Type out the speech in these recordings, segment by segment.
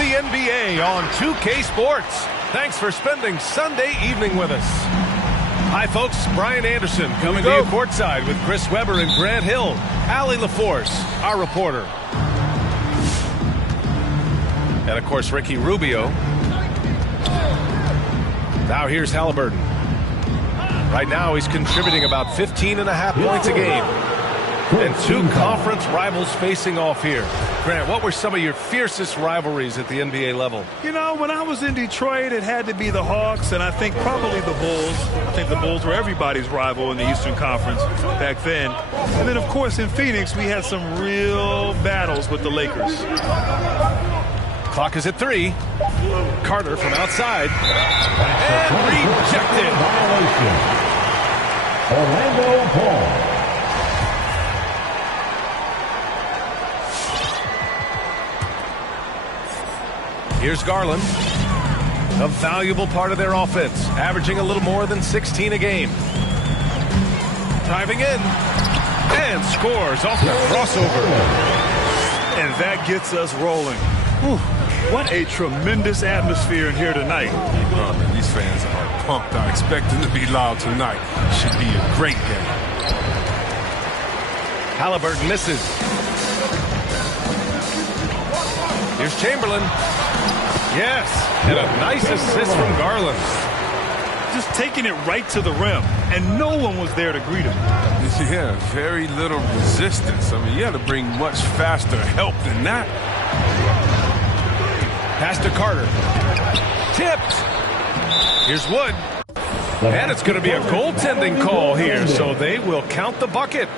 the NBA on 2K Sports. Thanks for spending Sunday evening with us. Hi, folks. Brian Anderson coming to you courtside with Chris Webber and Grant Hill. Allie LaForce, our reporter. And, of course, Ricky Rubio. Now here's Halliburton. Right now he's contributing about 15.5 points a game. And two conference rivals facing off here. Grant, what were some of your fiercest rivalries at the NBA level? You know, when I was in Detroit, it had to be the Hawks, and I think probably the Bulls. I think the Bulls were everybody's rival in the Eastern Conference back then. And then, of course, in Phoenix, we had some real battles with the Lakers. Clock is at 3. Carter from outside. And rejected. Orlando Paul. Here's Garland, a valuable part of their offense, averaging a little more than 16 a game. Driving in, and scores off the crossover. And that gets us rolling. Whew, what a tremendous atmosphere in here tonight. Oh, man, these fans are pumped. I expect them to be loud tonight. Should be a great game. Halliburton misses. Here's Chamberlain. Yes, and a nice assist from Garland. Just taking it right to the rim, and no one was there to greet him. Yeah, very little resistance. I mean, you had to bring much faster help than that. Pass to Carter. Tipped. Here's Wood. And it's going to be a goaltending call here, so they will count the bucket.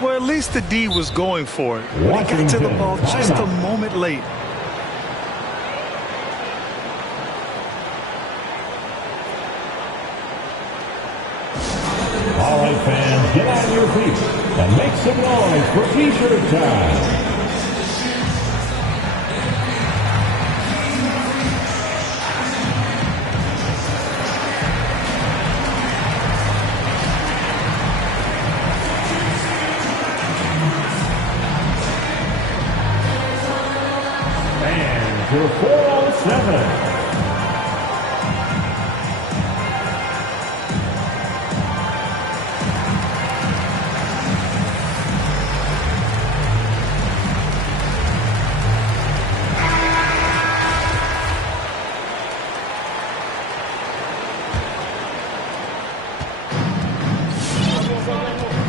Well, at least the D was going for it. But he got to the ball just a moment late. All right, fans, get on your feet and make some noise for T-shirt time. And to 407.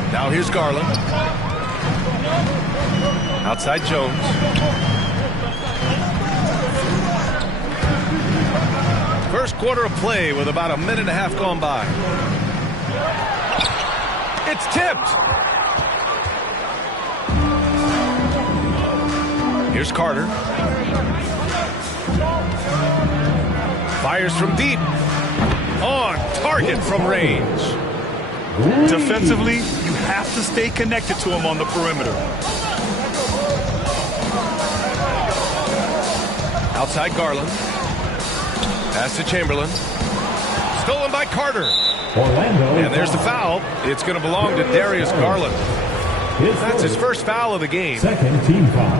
Now here's Garland. Outside Jones. First quarter of play with about a minute and a half gone by. It's tipped. Here's Carter. Fires from deep. On target from range. Defensively, you have to stay connected to him on the perimeter. Outside Garland. Pass to Chamberlain. Stolen by Carter. Orlando. And there's the foul. It's going to belong to Darius Garland. That's his first foul of the game. Second team foul.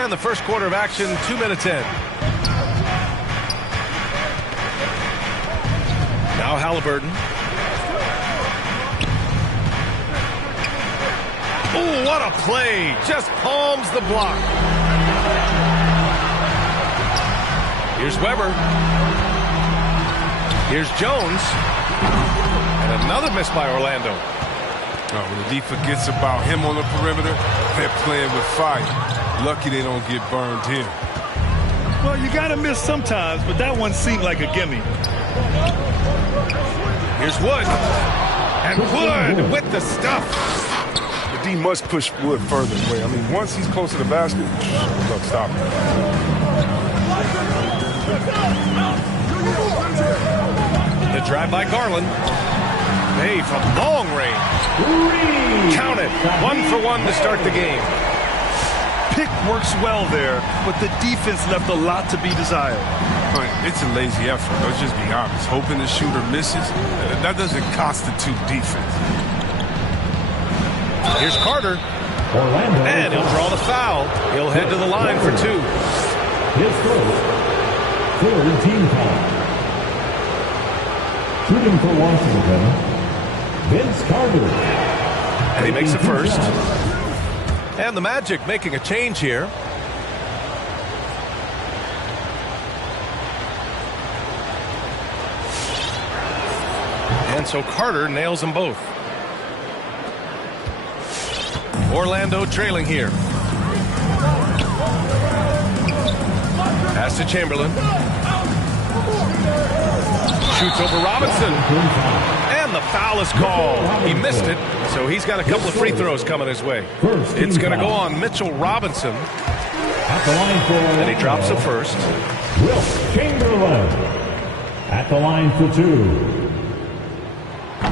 And the first quarter of action, 2 minutes in. Now Halliburton. Oh, what a play. Just palms the block. Here's Webber. Here's Jones. And another miss by Orlando. Oh, when the defense forgets about him on the perimeter, they're playing with fire. Lucky they don't get burned here. Well, you got to miss sometimes, but that one seemed like a gimme. Here's Wood. And Wood with the stuff. The D must push Wood further away. I mean, once he's close to the basket, look, stop him. The drive by Garland. Hey, from long range. Count it. 1 for 1 to start the game. Pick works well there, but the defense left a lot to be desired. It's a lazy effort. Let's just be honest. Hoping the shooter misses, that doesn't constitute defense. Here's Carter. Orlando. And he'll draw the foul. He'll head to the line for 2. His first, third team foul. Shooting for Washington, Vince Carter. And he makes it first. And the Magic making a change here. And so Carter nails them both. Orlando trailing here. Pass to Chamberlain. Shoots over Robinson. And the foul is called. He missed it, so he's got a couple of free throws coming his way. It's going to go on Mitchell Robinson. And he drops the first. Wilt Chamberlain at the line for 2.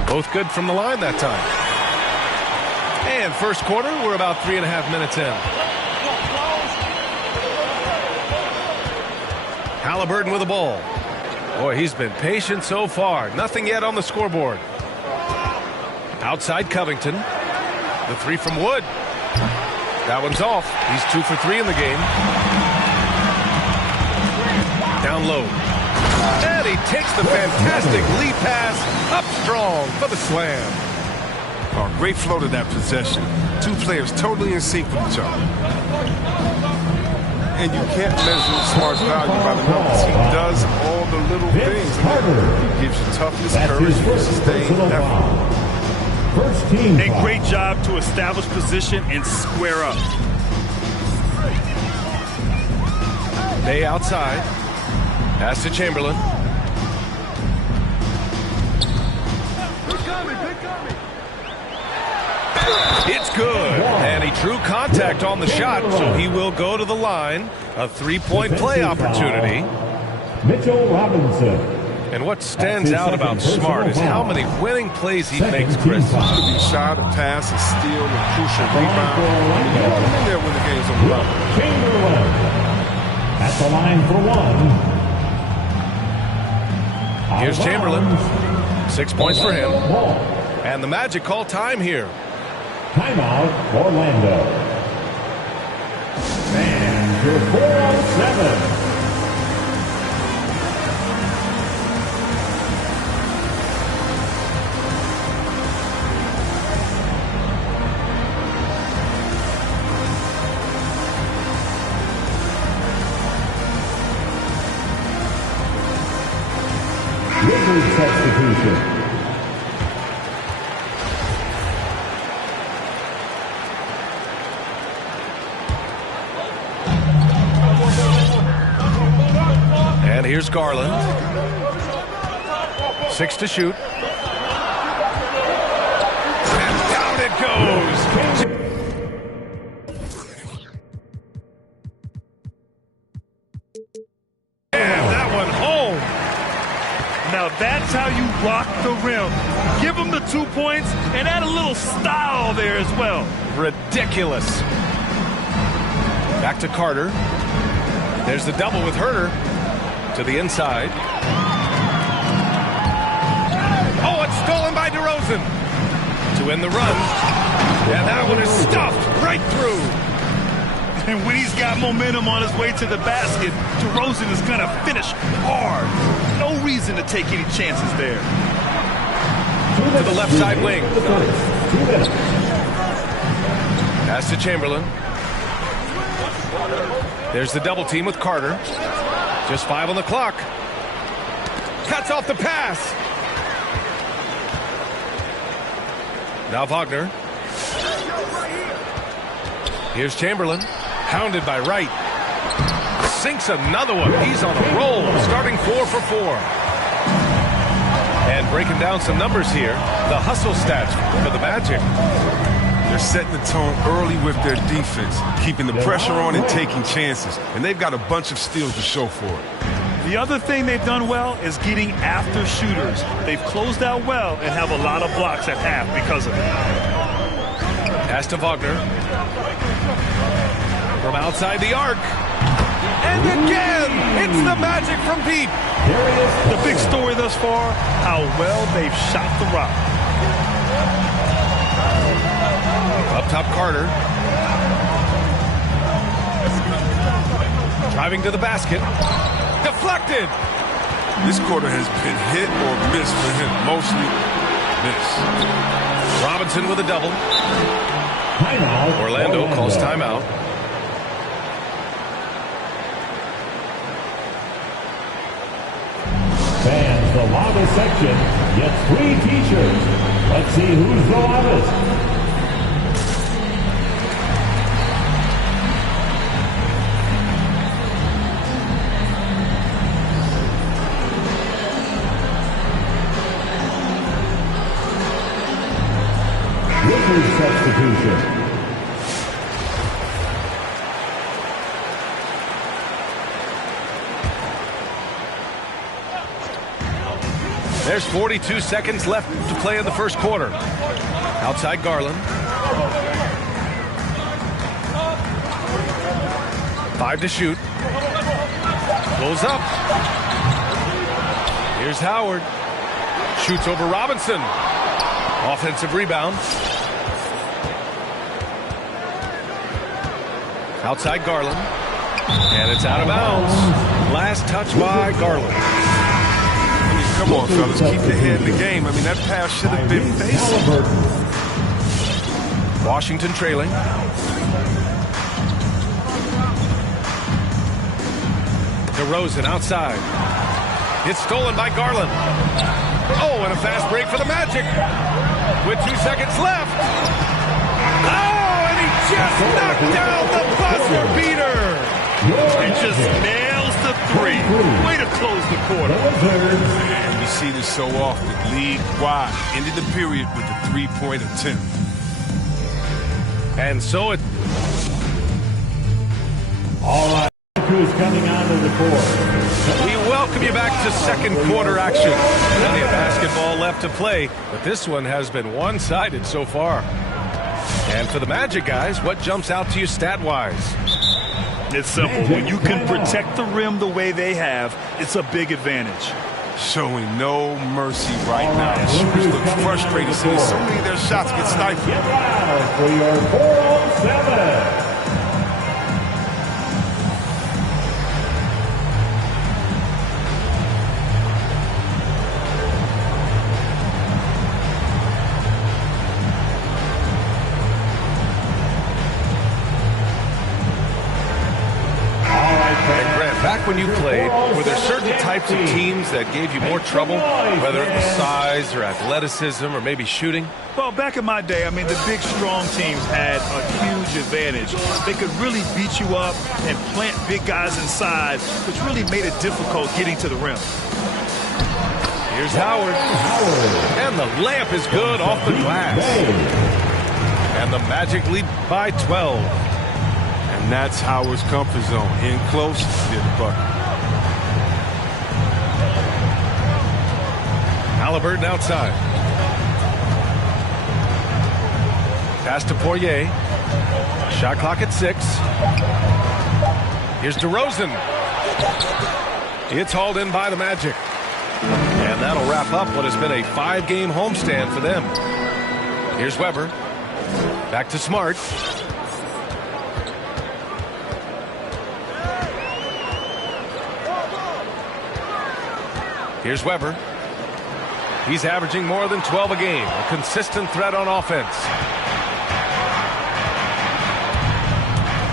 Both good from the line that time. And first quarter, we're about 3.5 minutes in. Halliburton with the ball. Boy, he's been patient so far. Nothing yet on the scoreboard. Outside Covington. The 3 from Wood. That one's off. He's 2 for 3 in the game. Down low. And he takes the fantastic lead pass up strong for the slam. Oh, great flow to that possession. 2 players totally in sync with each other. And you can't measure Smart's value by the numbers. He does all the little things. He gives you toughness, courage, and sustained effort. First team. A great job to establish position and square up. They outside. Pass to Chamberlain. It's good. And he drew contact on the shot, so he will go to the line. A 3-point play opportunity. Mitchell Robinson. And what stands out about Smart is how many winning plays he makes, Chris. Could be shot, a pass, a steal, a crucial rebound. You want him in there when the game's on the line. Chamberlain at the line for 1. Here's Chamberlain. 6 points for him. And the Magic call time here. Timeout, Orlando. And your 407. Wizards substitution. And here's Garland. 6 to shoot. And down it goes. And that one home. Now that's how you block the rim. Give them the 2 points and add a little style there as well. Ridiculous. Back to Carter. There's the double with Herter. To the inside. Oh, it's stolen by DeRozan. To end the run. And that one is stuffed right through. And when he's got momentum on his way to the basket, DeRozan is going to finish hard. No reason to take any chances there. To the left side wing. Pass to Chamberlain. There's the double team with Carter. Just 5 on the clock. Cuts off the pass. Now Wagner. Here's Chamberlain. Hounded by Wright. Sinks another one. He's on a roll. Starting 4 for 4. And breaking down some numbers here. The hustle stats for the Magic. They're setting the tone early with their defense, keeping the pressure on and taking chances. And they've got a bunch of steals to show for it. The other thing they've done well is getting after shooters. They've closed out well and have a lot of blocks at half because of it. Pass to Wagner. From outside the arc. And again, it's the Magic from deep. The big story thus far, how well they've shot the rock. Up top, Carter. Driving to the basket. Deflected. This quarter has been hit or miss for him. Mostly miss. Robinson with a double. Timeout. Orlando calls timeout. Fans, the loudest section gets 3 t-shirts. Let's see who's the loudest. Wizards substitution. There's 42 seconds left to play in the first quarter. Outside Garland. 5 to shoot. Goes up. Here's Howard. Shoots over Robinson. Offensive rebound. Outside Garland. And it's out of bounds. Last touch by Garland. Come on, fellas, keep your head in the game. I mean, that pass should have been basic. Washington trailing. DeRozan outside. It's stolen by Garland. Oh, and a fast break for the Magic. With 2 seconds left. Oh, and he just knocked down the buzzer beater. He just nails the 3. Way to close the quarter. Man, we see this so often. League-wide. Ended the period with a 3-point attempt. And so it... All right, who's coming onto the court? We welcome you back to second quarter action. Plenty of basketball left to play, but this one has been one-sided so far. And for the Magic guys, what jumps out to you stat-wise? It's simple. When you can protect the rim the way they have, it's a big advantage. Showing no mercy right now. The shooters look frustrated seeing so many of their shots get stifled. Get loud for your 407. Back when you played, were there certain types of teams that gave you more trouble, whether it was size or athleticism or maybe shooting? Well, back in my day, I mean, the big, strong teams had a huge advantage. They could really beat you up and plant big guys inside, which really made it difficult getting to the rim. Here's Howard. And the layup is good off the glass. And the Magic lead by 12. And that's Howard's comfort zone. In close, near the bucket. Halliburton outside. Pass to Poirier. Shot clock at 6. Here's DeRozan. It's hauled in by the Magic. And that'll wrap up what has been a 5-game homestand for them. Here's Weber. Back to Smart. Here's Weber. He's averaging more than 12 a game. A consistent threat on offense.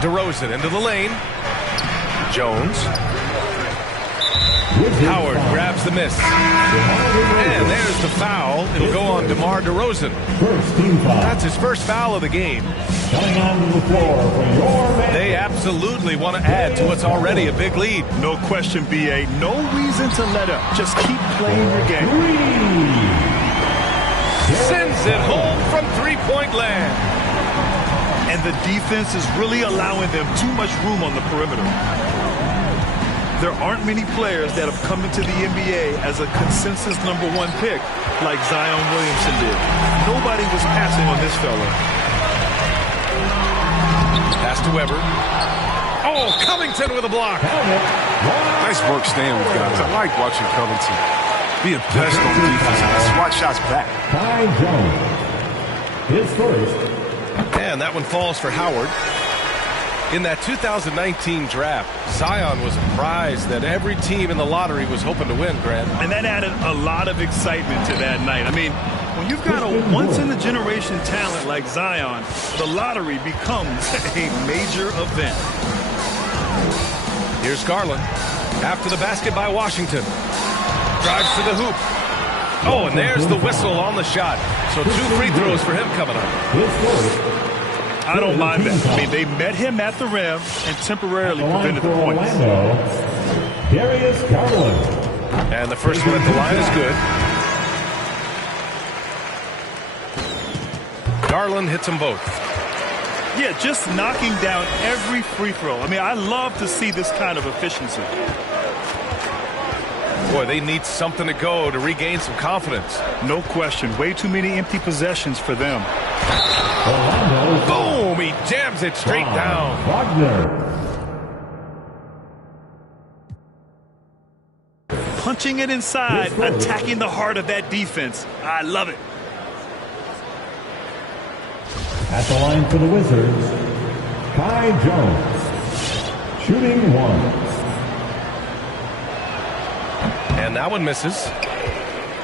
DeRozan into the lane. Jones. Howard grabs the miss. And there's the foul. It'll go on DeMar DeRozan. That's his first foul of the game. Coming onto the floor for your man. They absolutely want to add to what's already a big lead. No question, B.A. No reason to let up. Just keep playing your game. Sends it home from three-point land. And the defense is really allowing them too much room on the perimeter. There aren't many players that have come into the NBA as a consensus #1 pick like Zion Williamson did. Nobody was passing on this fella. Pass to Weber. Oh, Covington with a block. Nice work staying with guys. I like watching Covington. Being best on defense. Let's watch shots back. His first. And that one falls for Howard. In that 2019 draft, Zion was a prize that every team in the lottery was hoping to win, Grant. And that added a lot of excitement to that night. I mean, when you've got a once-in-a-generation talent like Zion, the lottery becomes a major event. Here's Garland. After the basket by Washington. Drives to the hoop. Oh, and there's the whistle on the shot. So 2 free throws for him coming up. I don't mind that. I mean, they met him at the rim and temporarily prevented the points. Darius Garland. And the first one at the line is good. Garland hits them both. Yeah, just knocking down every free throw. I mean, I love to see this kind of efficiency. Boy, they need something to go to regain some confidence. No question. Way too many empty possessions for them. Boom! He jams it straight down. Wagner. Punching it inside, attacking the heart of that defense. I love it. At the line for the Wizards, Kai Jones. Shooting 1. And that one misses.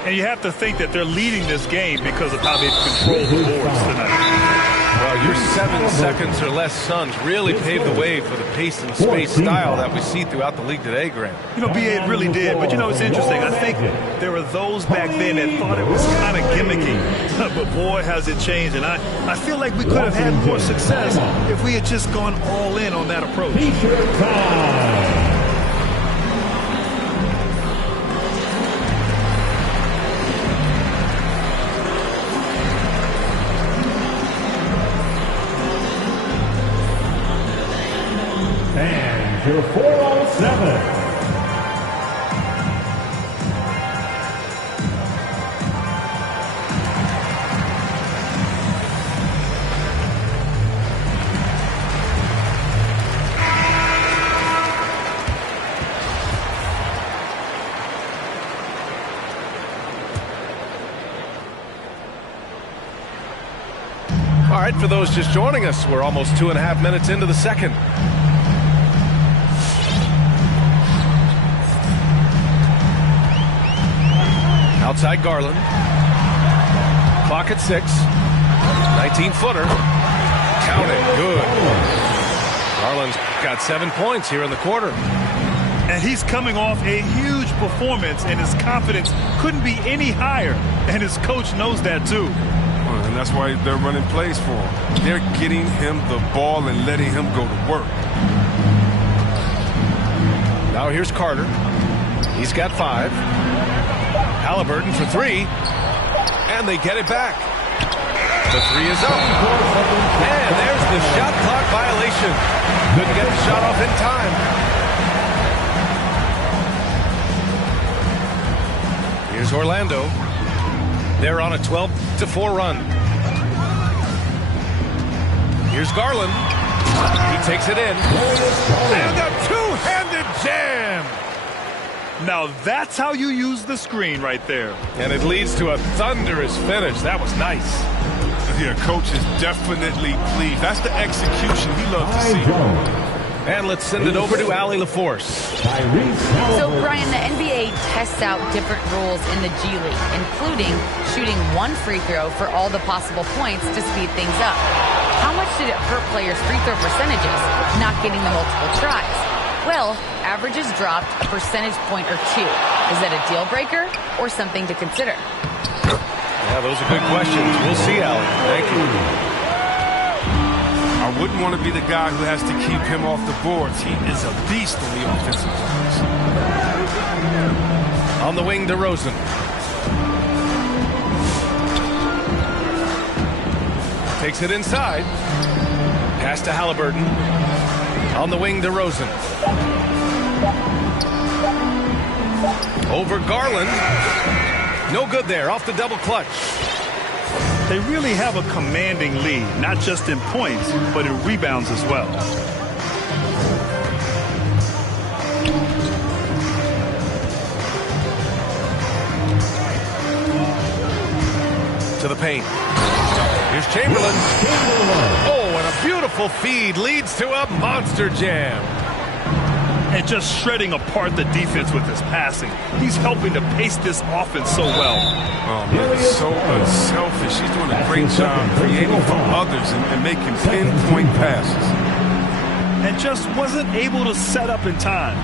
And you have to think that they're leading this game because of how they've controlled the boards tonight. Well, your 7 seconds or less Suns really paved the way for the pace and space style that we see throughout the league today, Grant. You know, B.A., it really did. But, you know, it's interesting. I think there were those back then that thought it was kind of gimmicky. But, boy, has it changed. And I feel like we could have had more success if we had just gone all in on that approach. T-shirt time. And your 407. All right, for those just joining us, we're almost 2.5 minutes into the second. Outside Garland. Clock at 6. 19-footer. Count it. Good. Garland's got 7 points here in the quarter. And he's coming off a huge performance, and his confidence couldn't be any higher. And his coach knows that, too. And that's why they're running plays for him. They're getting him the ball and letting him go to work. Now here's Carter. He's got 5. Halliburton for 3. And they get it back. The 3 is up. And there's the shot clock violation. Couldn't get the shot off in time. Here's Orlando. They're on a 12-4 run. Here's Garland. He takes it in. And a two-handed jam. Now that's how you use the screen right there. And it leads to a thunderous finish. That was nice. Yeah, coach is definitely pleased. That's the execution he loves to see. And let's send it over to Allie LaForce. So, Brian, the NBA tests out different rules in the G League, including shooting 1 free throw for all the possible points to speed things up. How much did it hurt players' free throw percentages not getting the multiple tries? Well, averages dropped a percentage point or 2. Is that a deal breaker or something to consider? Yeah, those are good questions. We'll see, Allie. Thank you. I wouldn't want to be the guy who has to keep him off the boards. He is a beast on the offensive glass. On the wing, DeRozan. Takes it inside. Pass to Halliburton. On the wing, DeRozan. Over Garland. No good there. Off the double clutch. They really have a commanding lead, not just in points, but in rebounds as well. To the paint. Here's Chamberlain. Oh, and a beautiful feed leads to a monster jam. And just shredding apart the defense with his passing. He's helping to pace this offense so well. Oh, man, he's so unselfish. He's doing a great job creating for others and making pinpoint passes. And just wasn't able to set up in time.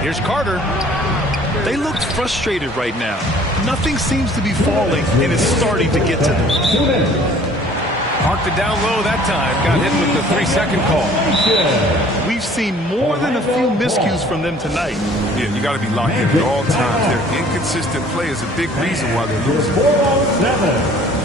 Here's Carter. They looked frustrated right now. Nothing seems to be falling, and it's starting to get to them. Marked it down low that time. Got hit with the 3-second call. We've seen more than a few miscues from them tonight. Yeah, you got to be locked in at all times. Their inconsistent play is a big reason why they're losing. 407.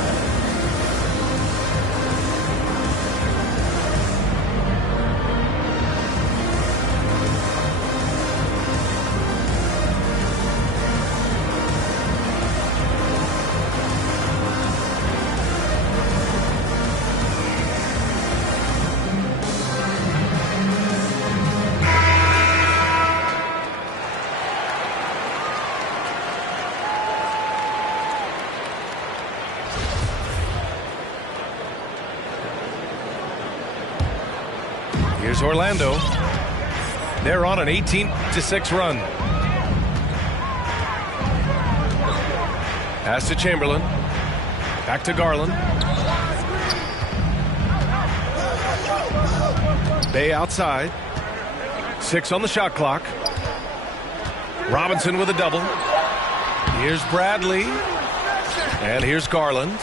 Here's Orlando. They're on an 18-6 run. Pass to Chamberlain. Back to Garland. Bay outside. 6 on the shot clock. Robinson with a double. Here's Bradley. And here's Garland.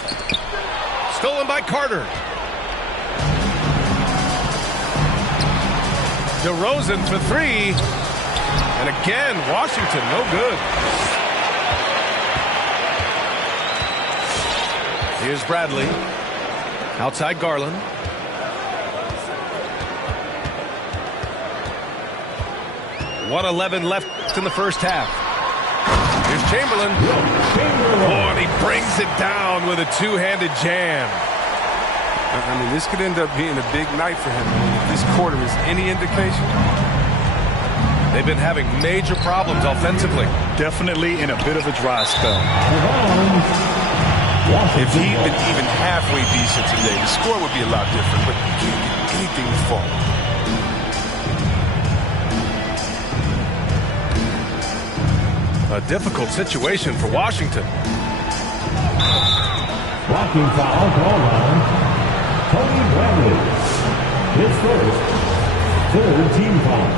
Stolen by Carter. DeRozan for 3. And again, Washington, no good. Here's Bradley. Outside Garland. .111 left in the first half. Here's Chamberlain. Oh, and he brings it down with a two-handed jam. I mean, this could end up being a big night for him. I mean, if this quarter is any indication. They've been having major problems offensively. Definitely in a bit of a dry spell. If he'd been even halfway decent today, the score would be a lot different, but you can't get anything to fall. A difficult situation for Washington. Blocking foul called on Tony Bradley. His first, third team foul.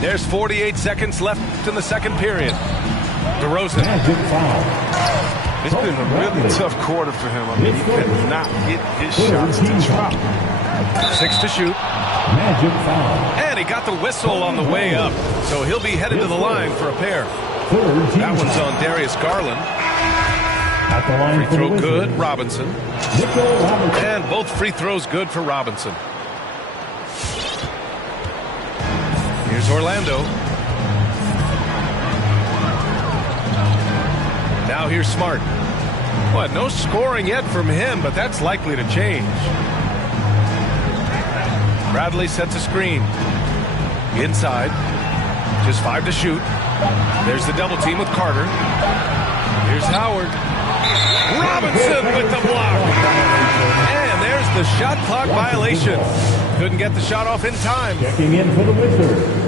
There's 48 seconds left in the second period. DeRozan. Magic foul. It's been a really tough quarter for him. I mean, he could not get his shots to drop. 6 to shoot. Magic foul. And he got the whistle on the way up, so he'll be headed to the line for a pair. Third team That one's foul. on Darius Garland. At the line Free for the throw Wizards, good, Robinson. Mitchell Robinson. And both free throws good for Robinson. Here's Orlando. Now here's Smart. Well, no scoring yet from him, but that's likely to change. Bradley sets a screen. Inside. Just 5 to shoot. There's the double team with Carter. Here's Howard. Robinson with the block. And there's the shot clock violation. Couldn't get the shot off in time. Checking in for the Wizards.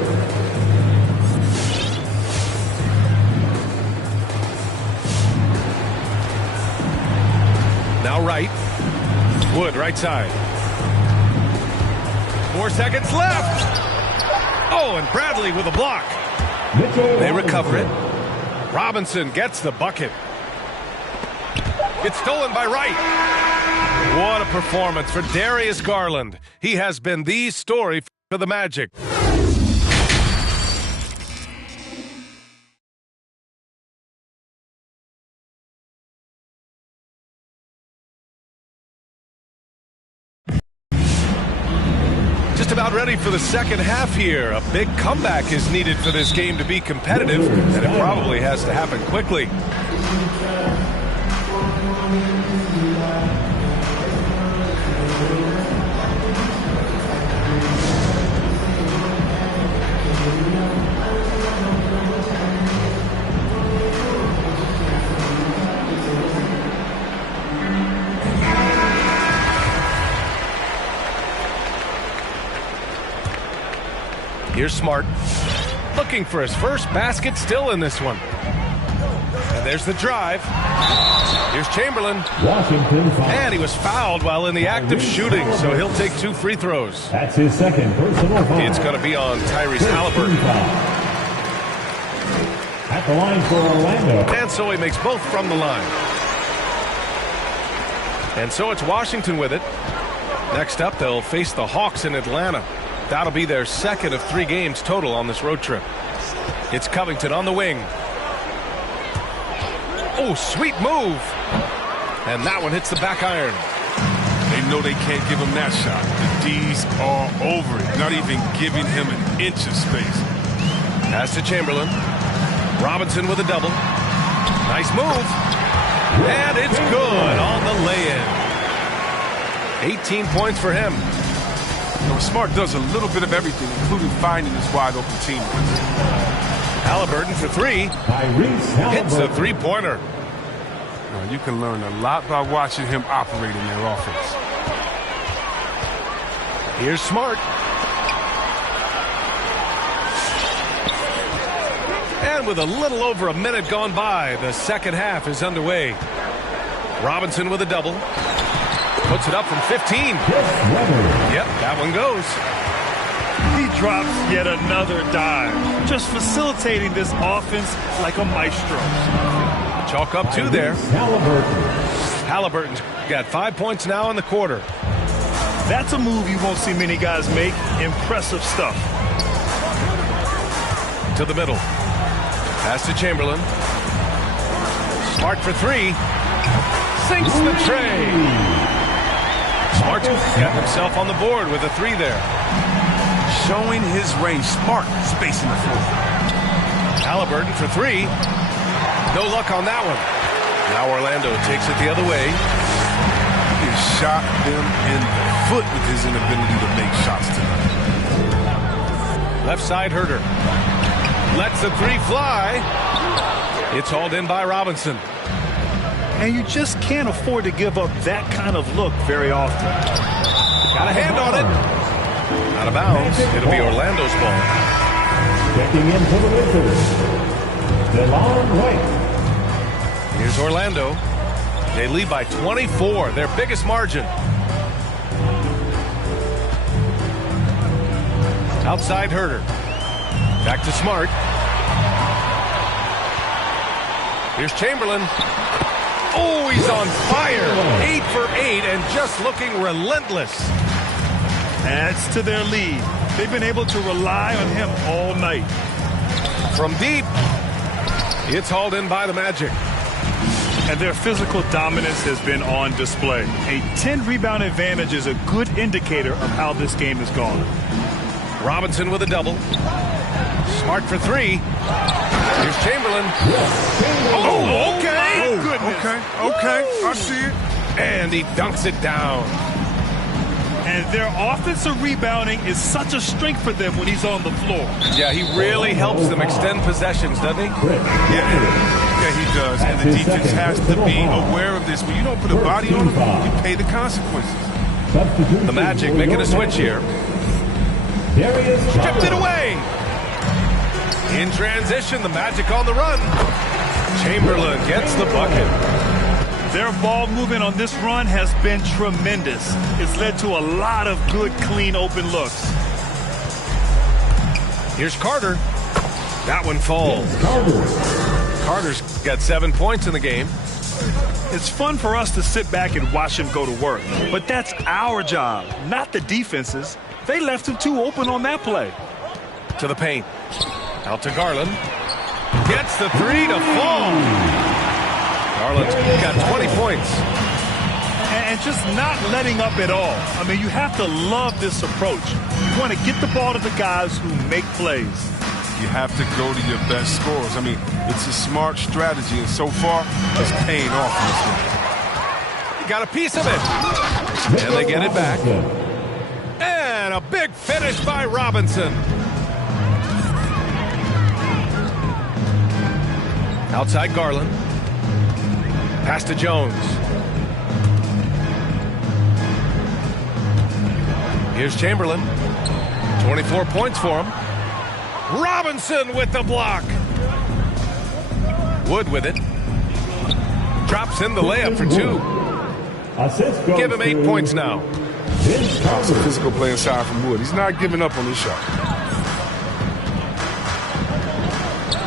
Now right. Wood, right side. 4 seconds left. Oh, and Bradley with a block. Mitchell They Robinson. recover it. Robinson gets the bucket. It's stolen by Wright. What a performance for Darius Garland. He has been the story for the Magic. Just about ready for the second half here. A big comeback is needed for this game to be competitive, and it probably has to happen quickly. Here's Smart. Looking for his first basket still in this one. And there's the drive. Here's Chamberlain. Washington foul. And he was fouled while in the act of shooting, so he'll take 2 free throws. That's his second personal foul. It's going to be on Tyrese Halliburton. At the line for Orlando. And so he makes both from the line. And so it's Washington with it. Next up, they'll face the Hawks in Atlanta. That'll be their second of 3 games total on this road trip. It's Covington on the wing. Oh, sweet move. And that one hits the back iron. They know they can't give him that shot. The D's are over it, not even giving him an inch of space. Pass to Chamberlain. Robinson with a double. Nice move. And it's good on the lay-in. 18 points for him. You know, Smart does a little bit of everything, including finding his wide-open teammates. Halliburton for 3. Hits a three-pointer. You can learn a lot by watching him operate in their offense. Here's Smart. And with a little over a minute gone by, the second half is underway. Robinson with a double. Puts it up from 15. Yep, that one goes. He drops yet another dive, just facilitating this offense like a maestro. Chalk up 2 there. Halliburton's got 5 points now in the quarter. That's a move you won't see many guys make. Impressive stuff. To the middle. Pass to Chamberlain. Smart for 3. Sinks the tray. Smart's got himself on the board with a 3 there. Showing his range. Smart spacing the floor. Halliburton for 3. No luck on that one. Now Orlando takes it the other way. He has shot them in the foot with his inability to make shots tonight. Left side Herter. Lets the 3 fly. It's hauled in by Robinson. And you just can't afford to give up that kind of look very often. Got a hand on it. Out of bounds. It'll be Orlando's ball. Checking in for the Wizards, DeLon Wright. Here's Orlando. They lead by 24, their biggest margin. Outside Herter. Back to Smart. Here's Chamberlain. Oh, he's on fire. 8 for 8 and just looking relentless. Adds to their lead. They've been able to rely on him all night. From deep. It's hauled in by the Magic. And their physical dominance has been on display. A 10-rebound advantage is a good indicator of how this game has gone. Robinson with a double. Smart for 3. Here's Chamberlain. Oh, okay. Oh, goodness. Okay. I see it. And he dunks it down. And their offensive rebounding is such a strength for them when he's on the floor. Yeah, he really helps them extend possessions, doesn't he? Yeah, he does. And the defense has to be aware of this. When you don't put a body on him, you pay the consequences. The Magic making a switch here. Stripped it away. In transition, the Magic on the run. Chamberlain gets the bucket. Their ball movement on this run has been tremendous. It's led to a lot of good, clean, open looks. Here's Carter. That one falls. Carter's got 7 points in the game. It's fun for us to sit back and watch him go to work. But that's our job, not the defense's. They left him too open on that play. To the paint. Out to Garland. Gets the 3 to fall. Garland's got 20 points. And just not letting up at all. I mean, you have to love this approach. You want to get the ball to the guys who make plays. You have to go to your best scorers. I mean, it's a smart strategy, and so far, it's paying off in this game. He got a piece of it. And they get it back. And a big finish by Robinson. Outside Garland. Pass to Jones. Here's Chamberlain. 24 points for him. Robinson with the block. Wood with it. Drops in the layup for 2. Give him 8 points now. Lots of physical play inside from Wood. He's not giving up on this shot.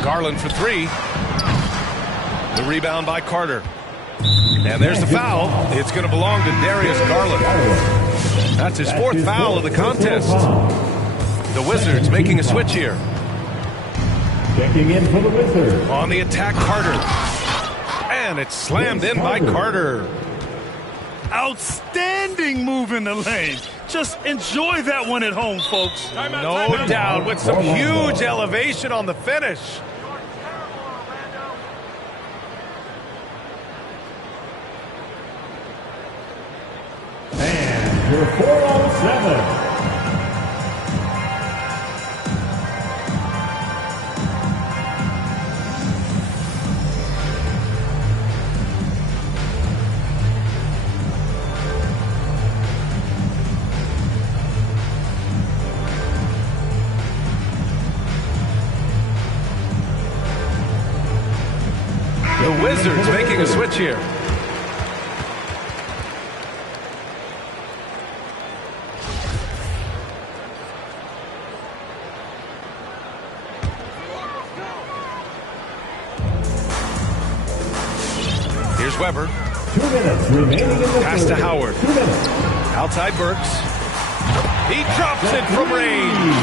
Garland for 3. The rebound by Carter. And there's the foul. It's going to belong to Darius Garland. That's his 4th foul of the contest. The Wizards making a switch here. Checking in for the Wizards. On the attack, Carter. And it's slammed in by Carter. Outstanding move in the lane. Just enjoy that one at home, folks. No doubt, with some huge elevation on the finish. And your 407. The Wizards making a switch here. Here's Weber. 2 minutes remaining in the Pass to third. Howard. 2 minutes. Outside Burks. He drops it from range.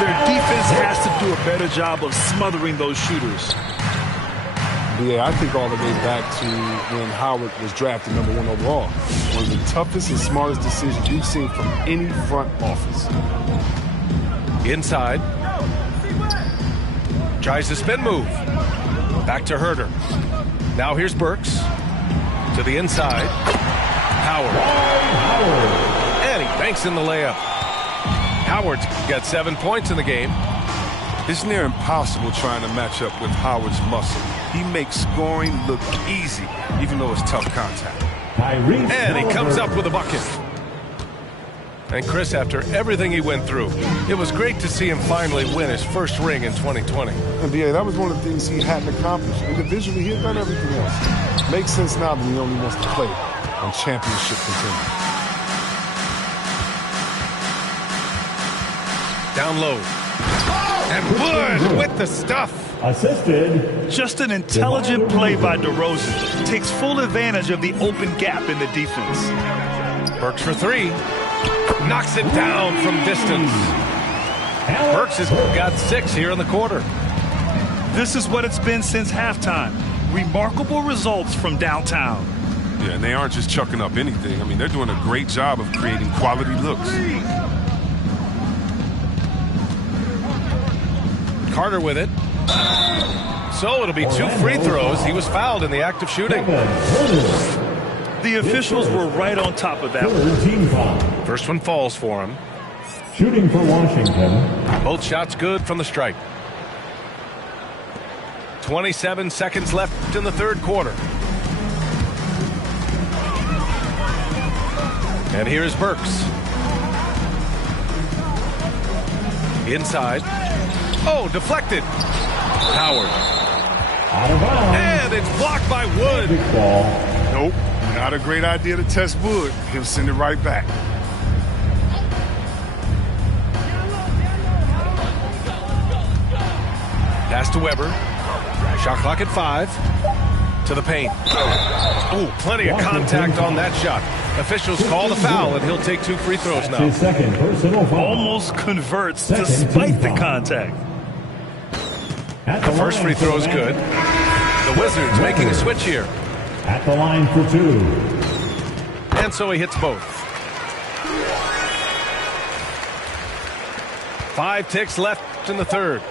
Their defense has to do a better job of smothering those shooters. Yeah, I think all the way back to when Howard was drafted #1 overall. One of the toughest and smartest decisions we've seen from any front office. Inside. Tries the spin move. Back to Herter. Now here's Burks. To the inside. Howard. And he banks in the layup. Howard's got 7 points in the game. It's near impossible trying to match up with Howard's muscle. He makes scoring look easy, even though it's tough contact. And he comes up with a bucket. And Chris, after everything he went through, it was great to see him finally win his first ring in 2020. And yeah, that was one of the things he hadn't accomplished. Individually, he had done everything else. Makes sense now that he only wants to play on championship contenders. Down low. And Wood with the stuff. Assisted. Just an intelligent play by DeRozan. Takes full advantage of the open gap in the defense. Burks for 3. Knocks it down from distance. Burks has got 6 here in the quarter. This is what it's been since halftime. Remarkable results from downtown. Yeah, and they aren't just chucking up anything. I mean, they're doing a great job of creating quality looks. Carter with it. So it'll be 2 free throws. He was fouled in the act of shooting. The officials were right on top of that one. Third team foul. First one falls for him. Shooting for Washington. Both shots good from the stripe. 27 seconds left in the third quarter. And here's Burks. Inside. Oh, deflected. Howard. Out of bounds. And it's blocked by Wood. Big ball. Nope, not a great idea to test Wood. He'll send it right back. Pass to Weber. Shot clock at 5. To the paint. Ooh, plenty of contact on that shot. Officials call the foul, and he'll take 2 free throws now. His second personal foul. Almost converts Second despite team the foul. contact. At The first line free for throw is the good. The Wizards making a switch here. At the line for 2. And so he hits both. 5 ticks left in the third.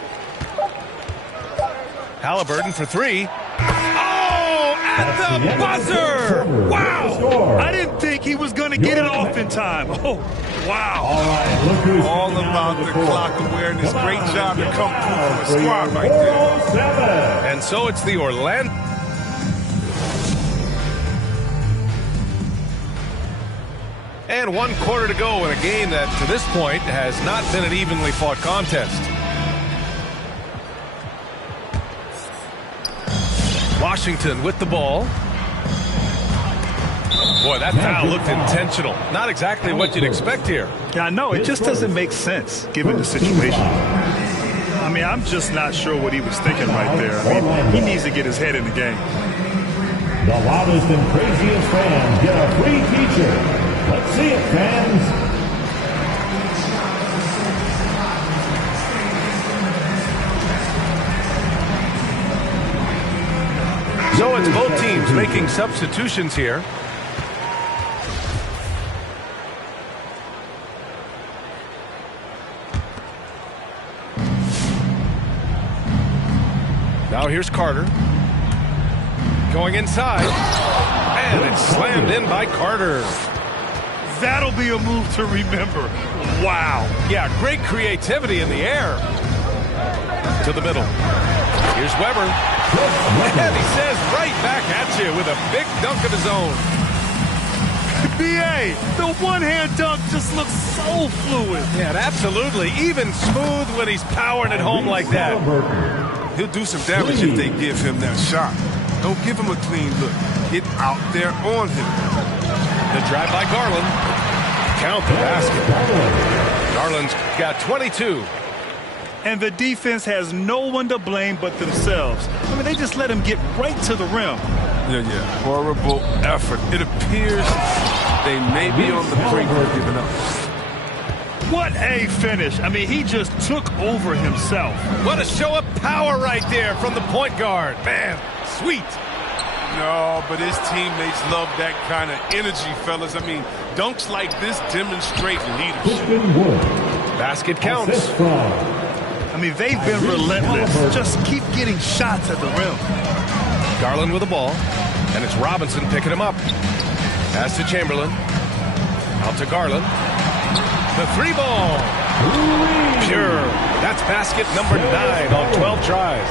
Halliburton for 3. Oh, at the buzzer! Wow! I didn't think he was going to get it off in time. Oh, wow. All right, look who's All coming out about of the court. clock awareness. Come Great on, job to get come out through for for the squad your right there. 407. And so it's the Orlando. And 1 quarter to go in a game that, to this point, has not been an evenly fought contest. Washington with the ball. Boy, that foul looked intentional. Not exactly what you'd expect here. Yeah, I know. It just doesn't make sense given the situation. I mean, I'm just not sure what he was thinking right there. I mean, he needs to get his head in the game. The loudest and craziest fans get a free feature. Let's see it, fans. So it's both teams making substitutions here. Now here's Carter. Going inside. And it's slammed in by Carter. That'll be a move to remember. Wow. Yeah, great creativity in the air. To the middle. Here's Weber. And he says right back at you with a big dunk of his own. B.A., the one-hand dunk just looks so fluid. Yeah, absolutely. Even smooth when he's powering it home like that. He'll do some damage if they give him that shot. Don't give him a clean look. Get out there on him. The drive by Garland. Count the basket. Garland's got 22. And the defense has no one to blame but themselves. I mean, they just let him get right to the rim. Yeah. Horrible effort. It appears they may be on the brink of giving up. What a finish. I mean, he just took over himself. What a show of power right there from the point guard. Man, sweet. No, but his teammates love that kind of energy, fellas. I mean, dunks like this demonstrate leadership. Basket counts. I mean, they've been relentless. Just keep getting shots at the rim. Garland with the ball, and it's Robinson picking him up. Pass to Chamberlain. Out to Garland. The three ball. Pure. That's basket number 9 on 12 tries.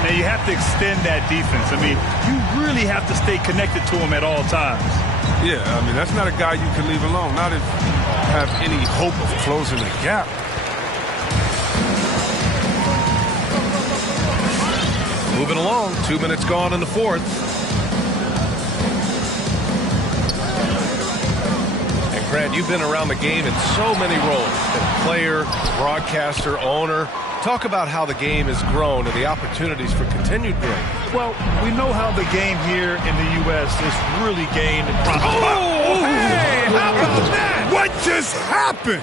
Now, you have to extend that defense. I mean, you really have to stay connected to him at all times. Yeah, I mean, that's not a guy you can leave alone. Not if you have any hope of closing the gap. Moving along. 2 minutes gone in the fourth. And Grant, you've been around the game in so many roles. Player, broadcaster, owner. Talk about how the game has grown and the opportunities for continued growth. Well, we know how the game here in the U.S. has really gained prosperity. Oh, hey, how about that? What just happened?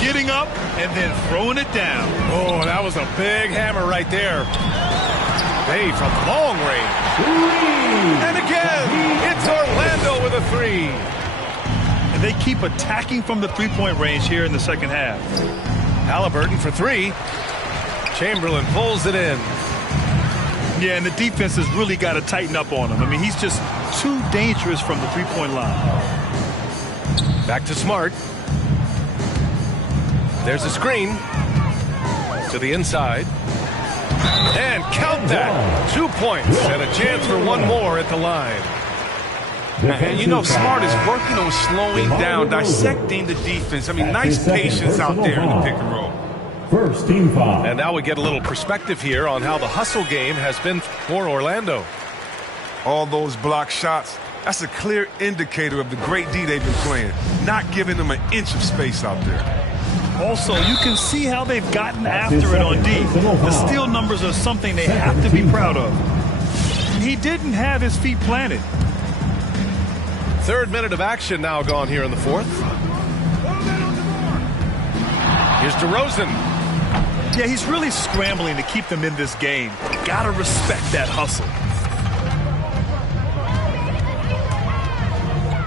Getting up and then throwing it down. Oh, that was a big hammer right there. Bay from long range. And again, it's Orlando with a three. And they keep attacking from the three-point range here in the second half. Halliburton for three. Chamberlain pulls it in. Yeah, and the defense has really got to tighten up on him. I mean, he's just too dangerous from the three-point line. Back to Smart. There's a screen to the inside. And count that. 2 points and a chance for one more at the line. And you know, Smart is working on slowing down, dissecting the defense. I mean, nice patience out there in the pick and roll. First team foul. And now we get a little perspective here on how the hustle game has been for Orlando. All those block shots, that's a clear indicator of the great D they've been playing. Not giving them an inch of space out there. Also, you can see how they've gotten after it on D. The steal numbers are something they have to be proud of. He didn't have his feet planted. Third minute of action now gone here in the fourth. Here's DeRozan. Yeah, he's really scrambling to keep them in this game. Gotta respect that hustle.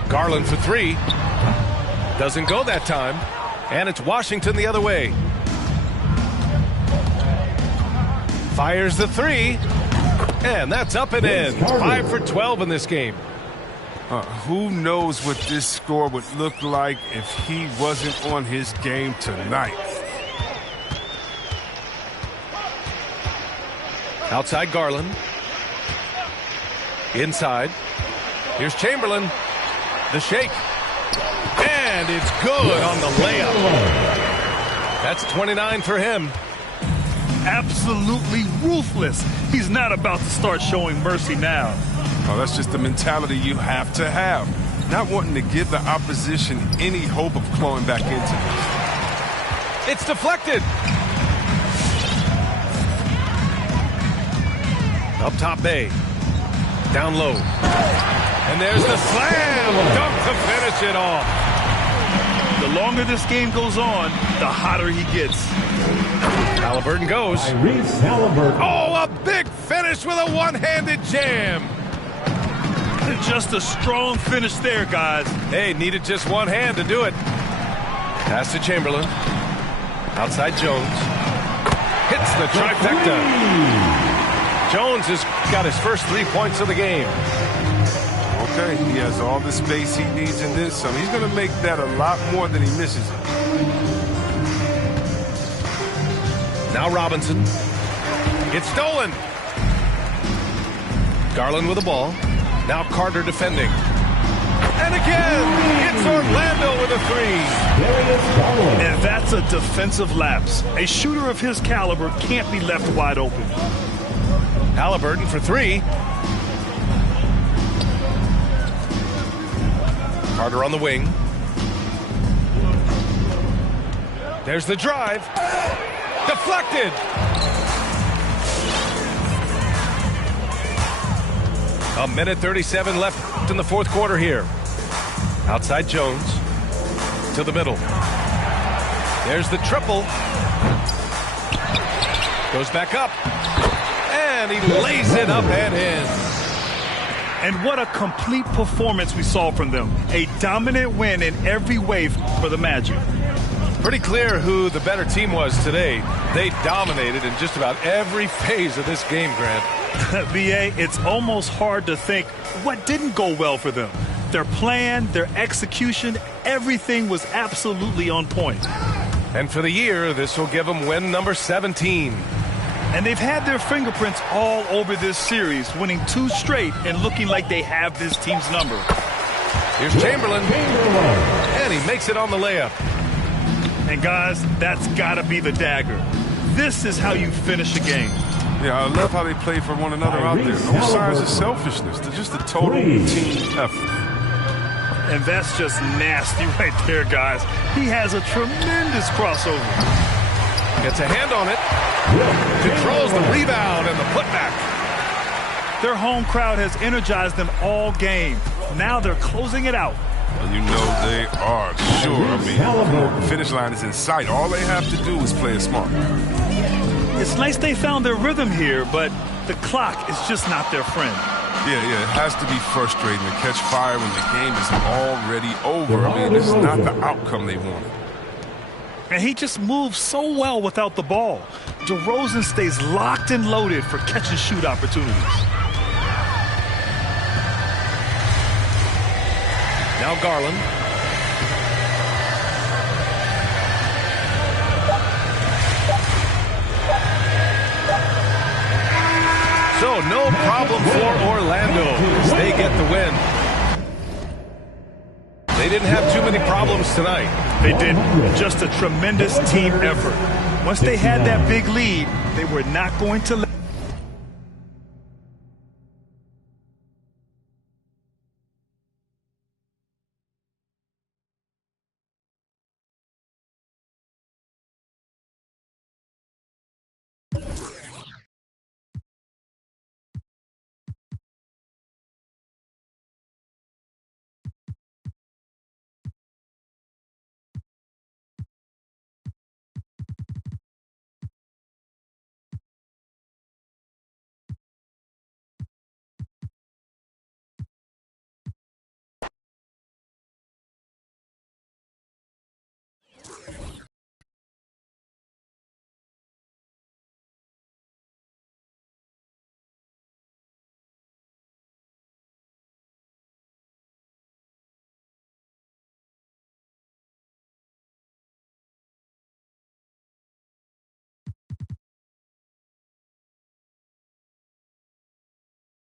Garland for three. Doesn't go that time. And it's Washington the other way. Fires the three. And that's up and in. 5 for 12 in this game. Who knows what this score would look like if he wasn't on his game tonight. Outside Garland. Inside. Here's Chamberlain. The shake. And it's good on the layup. That's 29 for him. absolutely ruthless. He's not about to start showing mercy now. Oh, that's just the mentality you have to have. Not wanting to give the opposition any hope of clawing back into this. It's deflected. Up top, Bay. Down low. And there's the slam dunk to finish it off. The longer this game goes on, the hotter he gets. Halliburton goes. Tyrese Halliburton. Oh, a big finish with a one-handed jam. Just a strong finish there, guys. Hey, needed just one hand to do it. Pass to Chamberlain. Outside Jones. Hits the trifecta. Jones has got his first 3 points of the game. Okay, he has all the space he needs in this, so he's going to make that a lot more than he misses it. Now Robinson. It's stolen. Garland with the ball. Now Carter defending. And again, it's Orlando with a three. And that's a defensive lapse. A shooter of his caliber can't be left wide open. Halliburton for three. Carter on the wing. There's the drive. Deflected. A minute 37 left in the fourth quarter here. Outside Jones. To the middle. There's the triple. Goes back up. And he lays it up and in. And what a complete performance we saw from them. A dominant win in every way for the Magic. Pretty clear who the better team was today. They dominated in just about every phase of this game, Grant. B.A., it's almost hard to think what didn't go well for them. Their plan, their execution, everything was absolutely on point. And for the year, this will give them win number 17. And they've had their fingerprints all over this series, winning 2 straight and looking like they have this team's number. Here's Chamberlain. And he makes it on the layup. And guys, that's got to be the dagger. This is how you finish a game. Yeah, I love how they play for one another out there. No signs of selfishness. They're just a total team effort. And that's just nasty right there, guys. He has a tremendous crossover. Gets a hand on it. Controls the rebound and the putback. Their home crowd has energized them all game. Now they're closing it out. And you know they are, sure. I mean, the finish line is in sight. All they have to do is play it smart. It's nice they found their rhythm here, but the clock is just not their friend. Yeah, it has to be frustrating to catch fire when the game is already over. I mean, this is not the outcome they wanted. And he just moves so well without the ball. DeRozan stays locked and loaded for catch-and-shoot opportunities. Now Garland. So no problem for Orlando as they get the win. They didn't have too many problems tonight. They didn't. Just a tremendous team effort. Once they had that big lead, they were not going to let